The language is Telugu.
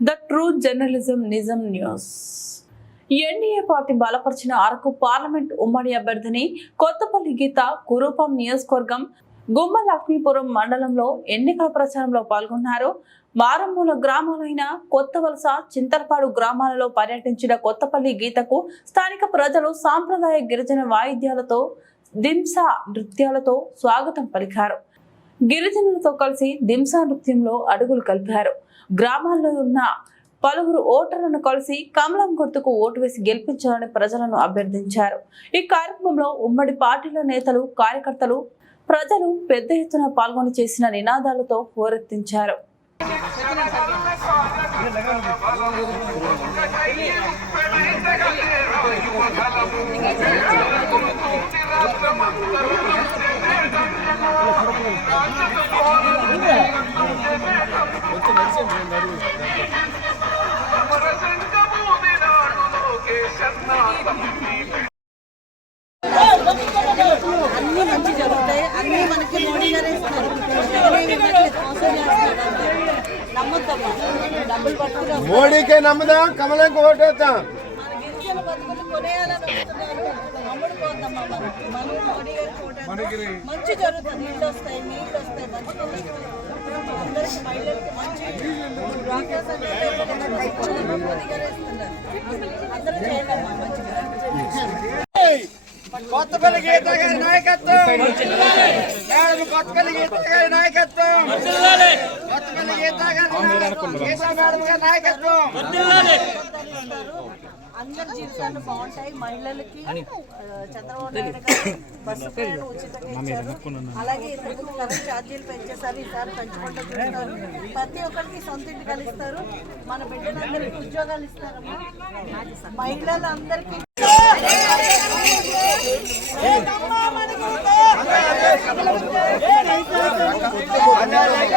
ద ట్రూ జర్నలిజం నిజం న్యూస్ ఎన్డీఏ పార్టీ బలపరిచిన అరకు పార్లమెంట్ ఉమ్మడి అభ్యర్థిని కొత్తపల్లి గీత కురూపం నియోజకవర్గం గుమ్మ లక్ష్మీపురం మండలంలో ఎన్నికల ప్రచారంలో పాల్గొన్నారు. మారుమూల గ్రామాలైన కొత్త వలస చింతలపాడు గ్రామాలలో పర్యటించిన కొత్తపల్లి గీతకు స్థానిక ప్రజలు సాంప్రదాయ గిరిజన వాయిద్యాలతో దింసా నృత్యాలతో స్వాగతం పలికారు. గిరిజనులతో కలిసి దింసా నృత్యంలో అడుగులు కలిపారు. గ్రామాల్లో ఉన్న పలువురు ఓటర్లను కలిసి కమలం గుర్తుకు ఓటు వేసి గెలిపించాలని ప్రజలను అభ్యర్థించారు. ఈ కార్యక్రమంలో ఉమ్మడి పార్టీల నేతలు కార్యకర్తలు ప్రజలు పెద్ద ఎత్తున పాల్గొని చేసిన నినాదాలతో హోరెత్తించారు. అన్ని మంచి జరుగుతాయి. అన్ని మనకి మోడీ గారే ఇస్తారు. నమ్మొద్దమ్మా. డబ్బులు మోడీకే నమ్ముదాం కమలం ఓటేద్దాం. మంచి జరుగుతుంది. నీళ్ళు వస్తాయి నీళ్ళు వస్తాయి. మంచి. అందరికి మహిళలకి మంచి అందరూ కొత్తపల్లి గీత గారి నాయకత్వం. మేడం కొత్తపల్లి గీత గారి నాయకత్వం. కొత్తపల్లి గీత గారి గీత మేడం గారి నాయకత్వం. ఇస్తారు. అందరి జీవితాలు బాగుంటాయి. మహిళలకి చంద్రబాబు నాయుడు గారు బస్సు ప్రయాణం ఉచితంగా ఇచ్చారు. అలాగే ఇంతకుముందు కరెంట్ ఛార్జీలు పెంచేసారు ఈసారి పెంచుకుంటూ చూస్తారు ప్రతి ఒక్కరికి సొంత ఇంటి కలిస్తారు. మన బిడ్డలందరికీ ఉద్యోగాలు ఇస్తారమ్మా. మహిళలందరికీ